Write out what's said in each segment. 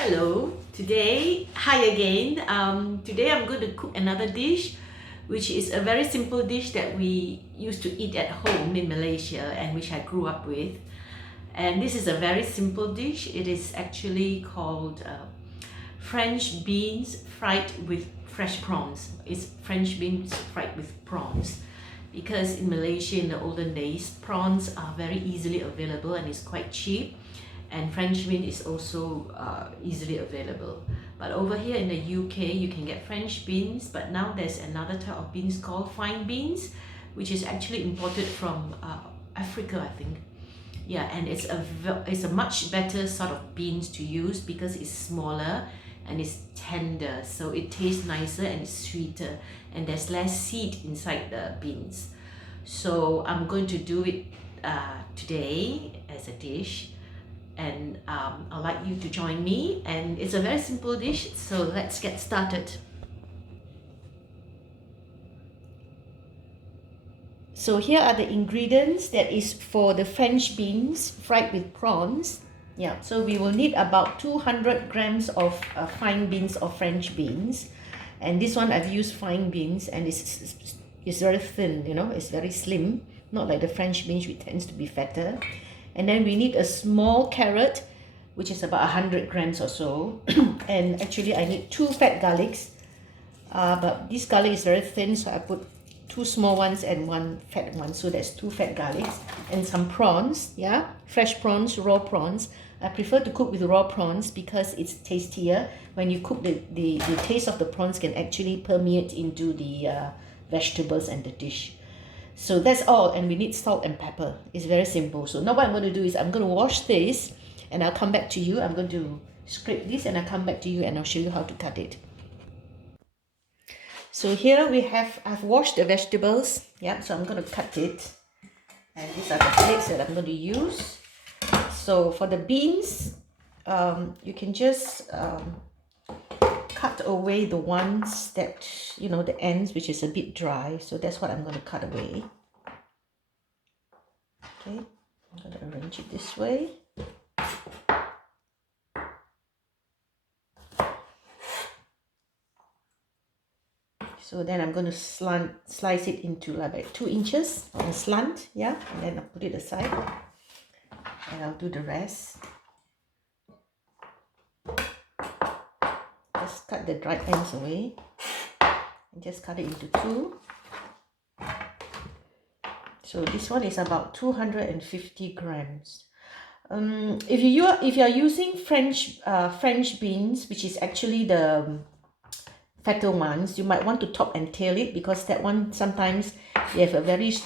Hello, hi again. Today I'm going to cook another dish, which is a very simple dish that we used to eat at home in Malaysia and which I grew up with. And this is a very simple dish. It is actually called French beans fried with fresh prawns. It's French beans fried with prawns. Because in Malaysia in the olden days, prawns are very easily available and it's quite cheap. And French bean is also easily available. But over here in the UK, you can get French beans, but now there's another type of beans called fine beans, which is actually imported from Africa, I think. Yeah, and it's a much better sort of beans to use because it's smaller and it's tender, so it tastes nicer and it's sweeter, and there's less seed inside the beans. So I'm going to do it today as a dish, and I'd like you to join me, and it's a very simple dish, so let's get started. So here are the ingredients that is for the French beans fried with prawns. Yeah, so we will need about 200 grams of fine beans or French beans, and this one I've used fine beans, and it's very thin, you know, it's very slim, not like the French beans which tends to be fatter. And then we need a small carrot, which is about 100 grams or so. And actually I need 2 fat garlics, but this garlic is very thin, so I put 2 small ones and 1 fat one, so that's 2 fat garlics. And some prawns, yeah, fresh prawns, raw prawns. I prefer to cook with raw prawns because it's tastier. When you cook, the taste of the prawns can actually permeate into the vegetables and the dish. So that's all, and we need salt and pepper. It's very simple. So now what I'm going to do is I'm going to wash this and I'll come back to you. I'm going to scrape this and I'll come back to you and I'll show you how to cut it. So here I've washed the vegetables. Yeah, so I'm going to cut it. And these are the plates that I'm going to use. So for the beans, you can just cut away the ones that, you know, the ends which is a bit dry. So that's what I'm going to cut away. Okay, I'm going to arrange it this way. So then I'm going to slice it into like 2 inches on a slant, yeah, and then I'll put it aside and I'll do the rest. Just cut the dried ends away and just cut it into 2. So this one is about 250 grams. If you are using French beans, which is actually the fatter ones, you might want to top and tail it, because that one sometimes they have a very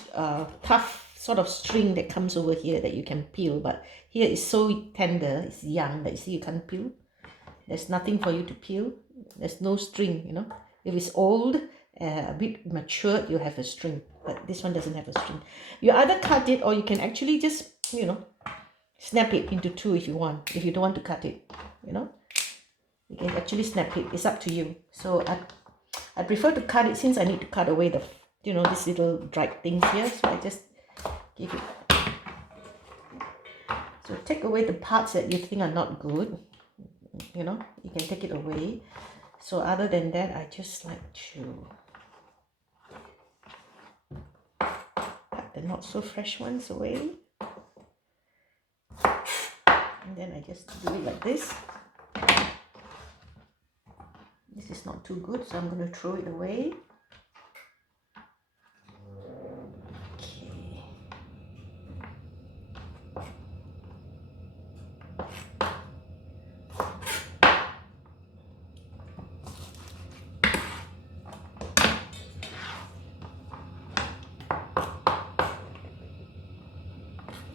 tough sort of string that comes over here that you can peel, but here it's so tender, it's young, that you see you can't peel. There's nothing for you to peel. There's no string, you know. If it's old, a bit matured, you have a string, but this one doesn't have a string. You either cut it or you can actually just, you know, snap it into 2 if you want. If you don't want to cut it, you know, you can actually snap it. It's up to you. So I prefer to cut it, since I need to cut away the, you know, these little dried things here. So I just give it. So take away the parts that you think are not good. You know, you can take it away. So other than that, I just like to cut the not so fresh ones away. And then I just do it like this. This is not too good, so I'm going to throw it away. Okay.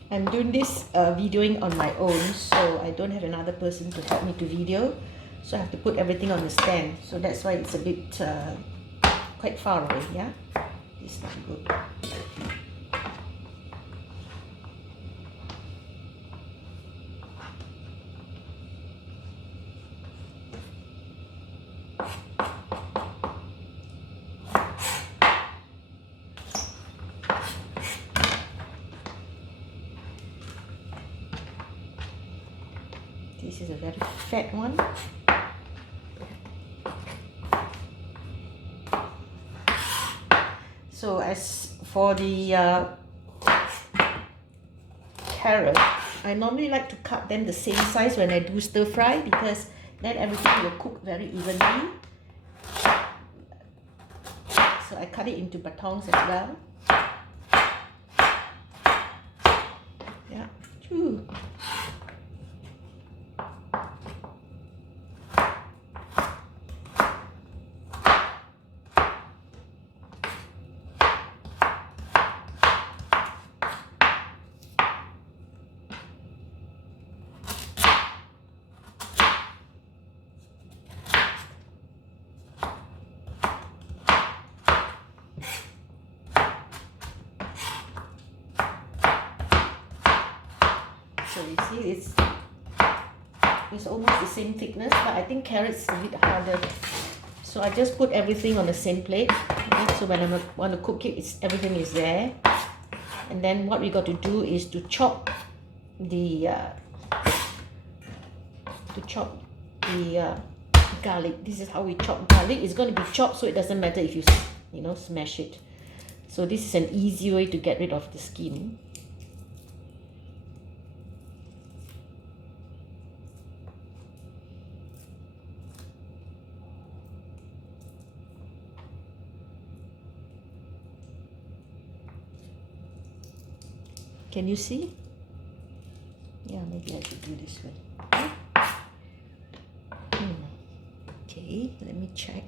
I'm doing this videoing on my own, so I don't have another person to help me to video. So I have to put everything on the stand. So that's why it's a bit quite far away, yeah? It's not good. This is a very fat one. So as for the carrot, I normally like to cut them the same size when I do stir fry, because then everything will cook very evenly. So I cut it into batons as well. Yeah. Ooh. So you see, it's almost the same thickness, but I think carrots is a bit harder. So I just put everything on the same plate. Okay? So when I want to cook it, everything is there. And then what we got to do is to chop the garlic. This is how we chop garlic. It's going to be chopped, so it doesn't matter if you smash it. So this is an easy way to get rid of the skin. Can you see? Yeah, maybe I should do this way. Okay, let me check.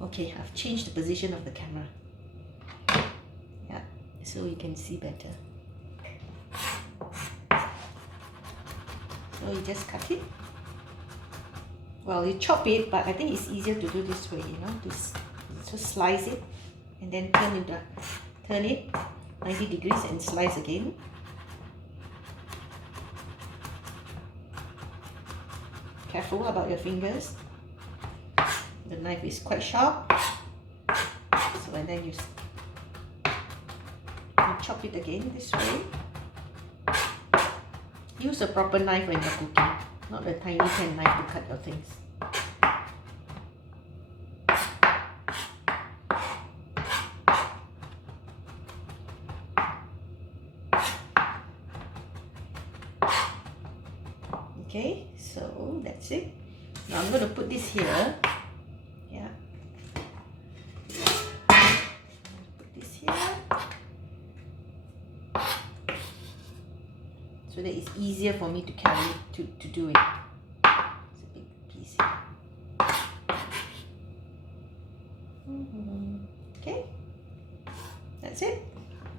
Okay, I've changed the position of the camera. Yeah, so you can see better. So you just cut it. Well, you chop it, but I think it's easier to do this way, just slice it and then turn it 90 degrees and slice again. Careful about your fingers. The knife is quite sharp. So and then you chop it again this way. Use a proper knife when you're cooking, not a tiny pen knife to cut your things. Okay, so that's it. Now I'm going to put this here. Yeah. Put this here. So that it's easier for me to carry, to do it. It's a big piece here. Okay. That's it.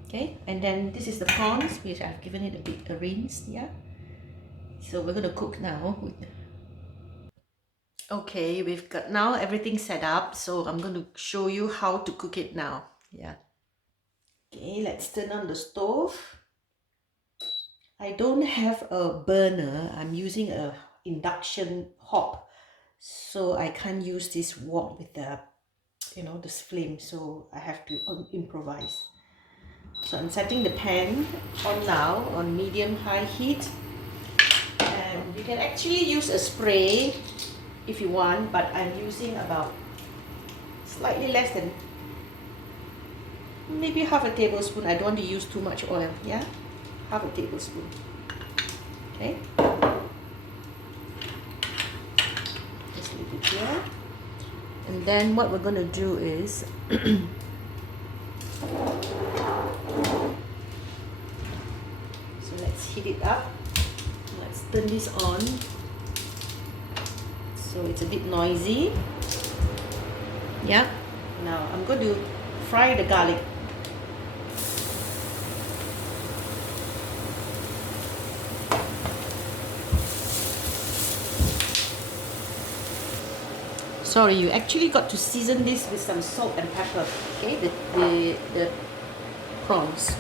Okay, and then this is the prawns, which I've given it a rinse. Yeah. So we're going to cook now. Okay, we've got now everything set up, so I'm going to show you how to cook it now. Yeah. Okay, let's turn on the stove. I don't have a burner. I'm using a induction hob, so I can't use this wok with the this flame, so I have to improvise. So I'm setting the pan on now on medium-high heat. And you can actually use a spray if you want, but I'm using about slightly less than maybe half a tablespoon. I don't want to use too much oil. Yeah, half a tablespoon. Okay, just leave it here. And then what we're going to do is so let's heat it up. Let's turn this on. So it's a bit noisy. Yeah. Now I'm going to fry the garlic. Sorry, you actually got to season this with some salt and pepper. Okay, the prawns.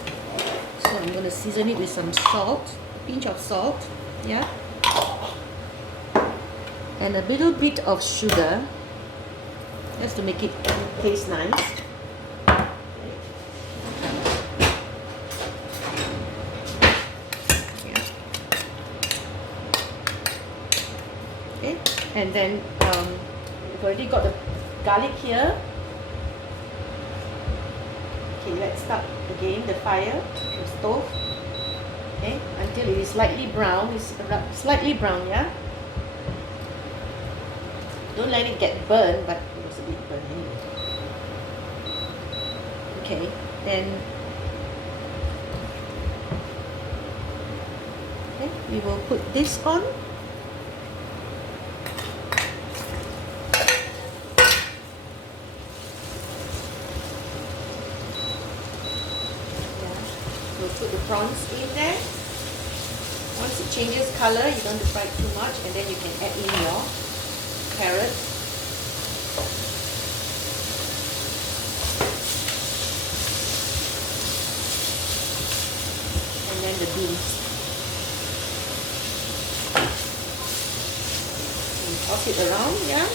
So I'm going to season it with some salt, a pinch of salt. Yeah, and a little bit of sugar just to make it taste nice. Yeah. Okay, and then we've already got the garlic here. Okay, let's start again the fire, the stove. Okay, until it is slightly brown. It's slightly brown, yeah. Don't let it get burned, but it was a bit burnt anyway. Okay, then we will put this on. We'll put the prawns in there. Once it changes color, you don't have to fry it too much, and then you can add in your carrots. And then the beans. And toss it around, yeah.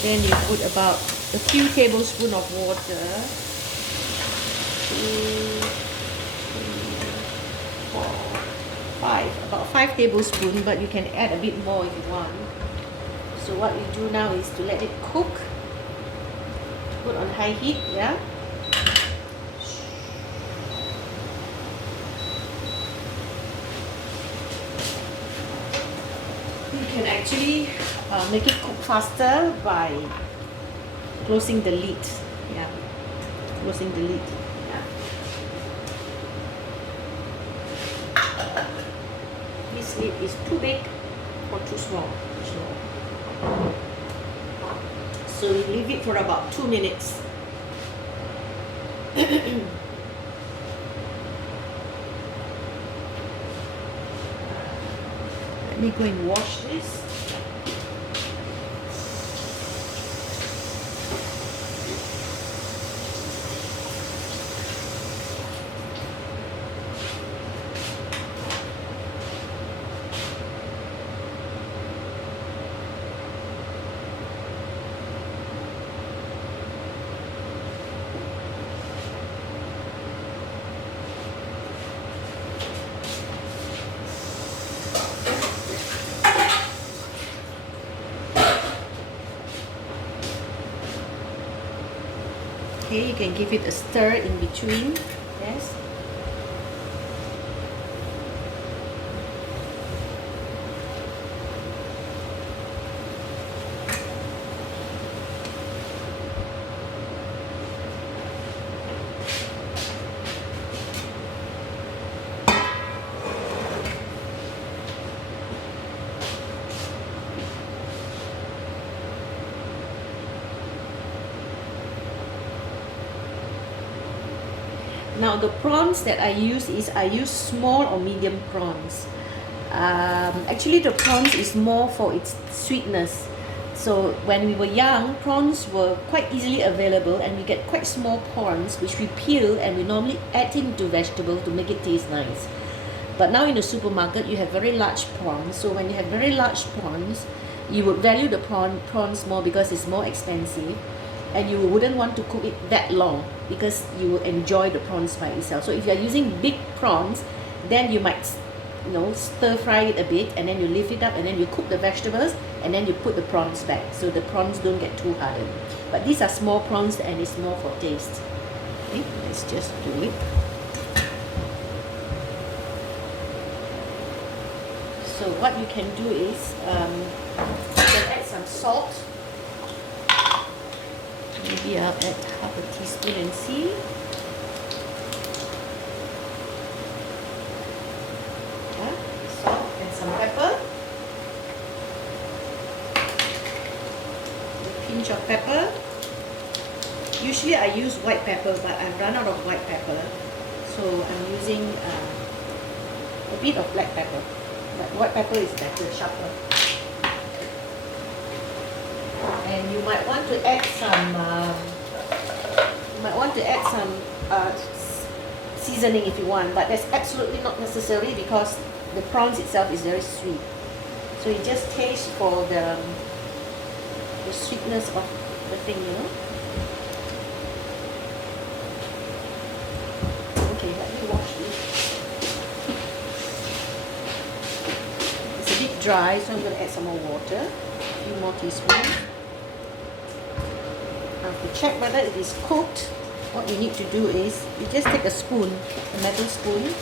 Then you put about a few tablespoons of water. 2, 3, 4, 5. About 5 tablespoons, but you can add a bit more if you want. So what we do now is to let it cook. Put on high heat, yeah. You can actually make it cook faster by closing the lid. Yeah, closing the lid. Yeah. This lid is too big or too small. So you leave it for about 2 minutes. Let me go and wash this. Okay, you can give it a stir in between. Yes. Now the prawns that I use small or medium prawns. Actually the prawns is more for its sweetness. So when we were young, prawns were quite easily available, and we get quite small prawns which we peel and we normally add into vegetable to make it taste nice. But now in the supermarket you have very large prawns, so when you have very large prawns, you would value the prawns more because it's more expensive, and you wouldn't want to cook it that long because you will enjoy the prawns by itself. So if you are using big prawns, then you might stir fry it a bit, and then you lift it up, and then you cook the vegetables, and then you put the prawns back so the prawns don't get too hardened. But these are small prawns and it's more for taste. Okay, let's just do it. So what you can do is you can add some salt. Maybe I'll add half a teaspoon and see. Yeah, salt and some pepper. A pinch of pepper. Usually I use white pepper, but I've run out of white pepper, so I'm using a bit of black pepper. But white pepper is better, sharper. And you might want to add some seasoning if you want, but that's absolutely not necessary because the prawns itself is very sweet. So you just taste for the sweetness of the thing, you know. Okay, let me wash this. It's a bit dry, so I'm going to add some more water, a few more teaspoons. Now to check whether it is cooked, what you need to do is you just take a spoon, a metal spoon,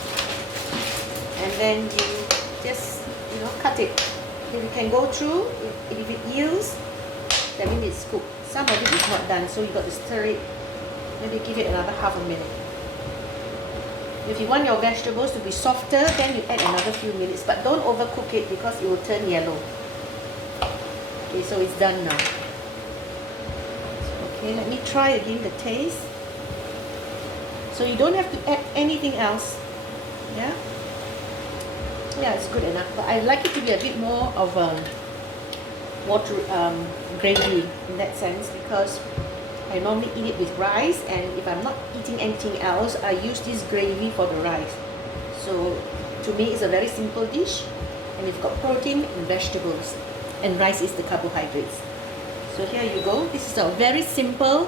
and then you just, you know, cut it. If it can go through, if it yields, that means it's cooked. Some of it is not done, so you got to stir it. Maybe give it another half a minute. If you want your vegetables to be softer, then you add another few minutes, but don't overcook it because it will turn yellow. Okay, so it's done now. Okay, let me try again the taste. So you don't have to add anything else. Yeah? Yeah, it's good enough. But I like it to be a bit more of a water gravy in that sense, because I normally eat it with rice, and if I'm not eating anything else, I use this gravy for the rice. So to me, it's a very simple dish, and it's got protein and vegetables, and rice is the carbohydrates. So here you go. This is a very simple,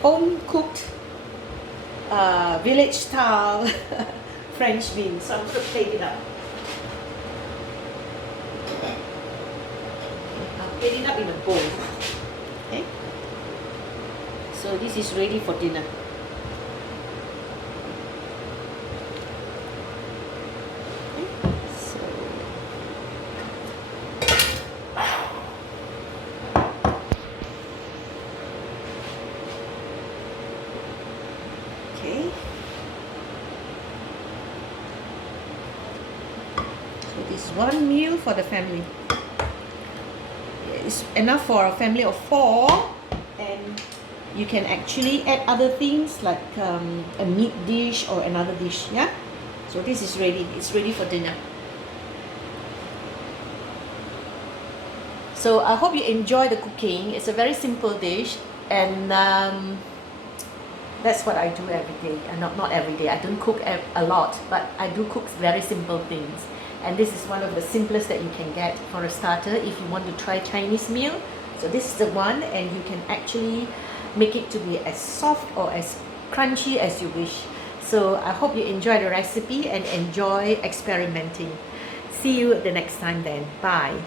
home cooked, village style French bean. So I'm going to plate it up. I'll plate it up in a bowl. Okay. So this is ready for dinner. Okay. So okay. So this is one meal for the family. It's enough for a family of 4, and you can actually add other things like a meat dish or another dish. Yeah. So this is ready. It's ready for dinner. So I hope you enjoy the cooking. It's a very simple dish, and that's what I do every day. And not every day. I don't cook a lot, but I do cook very simple things. And this is one of the simplest that you can get for a starter if you want to try Chinese meal. So this is the one, and you can actually make it to be as soft or as crunchy as you wish. So I hope you enjoy the recipe and enjoy experimenting. See you the next time then. Bye.